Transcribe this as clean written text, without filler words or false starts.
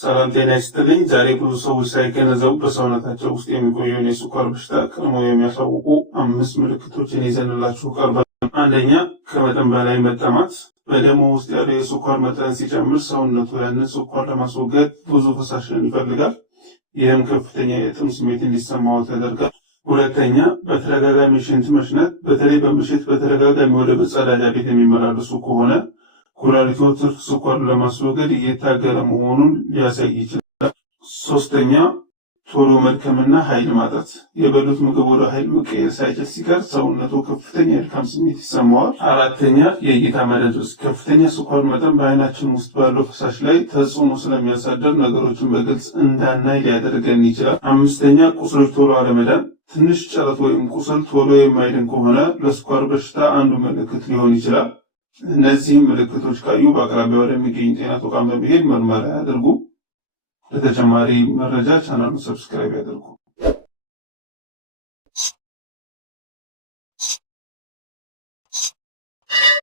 ሰላም ጤና ይስጥልኝ። ዛሬ ብዙ ሰዎች ሳይገነዘቡ በሰውነታቸው ውስጥ የሚቆየውን የስኳር በሽታ ቀድመው የሚያሳውቁ 5 ምልክቶችን ይዘንላችሁ ቀርበናል። አንደኛ፣ ከመጠን በላይ መጠማት። በደሞ ውስጥ ያለው የስኳር መጠን ሲጨምር ሰውነቱ ያንን ስኳር ለማስወገድ ብዙ ፈሳሽን ይፈልጋል። ይህም ከፍተኛ የጥም ስሜት እንዲሰማው ያደርጋል። ሁለተኛ፣ በተደጋጋሚ ሽንት መሽናት። በተለይ በምሽት በተደጋጋሚ ወደ መጸዳጃ ቤት የሚመላለሱ ከሆነ ኩላሊቶ ትርፍ ስኳር ለማስወገድ እየታገለ መሆኑን ሊያሳይ ይችላል። ሶስተኛ፣ ቶሎ መድከምና ኃይል ማጣት። የበሉት ምግብ ወደ ኃይል መቀየር ሳይችል ሲቀር ሰውነቱ ከፍተኛ የድካም ስሜት ይሰማዋል። አራተኛ፣ የእይታ መደብዘዝ። ከፍተኛ ስኳር መጠን በአይናችን ውስጥ ባለው ፈሳሽ ላይ ተጽዕኖ ስለሚያሳድር ነገሮችን በግልጽ እንዳናይ ሊያደርገን ይችላል። አምስተኛ፣ ቁስሎች ቶሎ አለመዳን። ትንሽ ጨረት ወይም ቁስል ቶሎ የማይድን ከሆነ ለስኳር በሽታ አንዱ ምልክት ሊሆን ይችላል። እነዚህም ምልክቶች ካዩ በአቅራቢያ ወደሚገኝ ጤና ተቋም በመሄድ ምርመራ ያድርጉ። ለተጨማሪ መረጃ ቻናሉን ሰብስክራይብ ያድርጉ።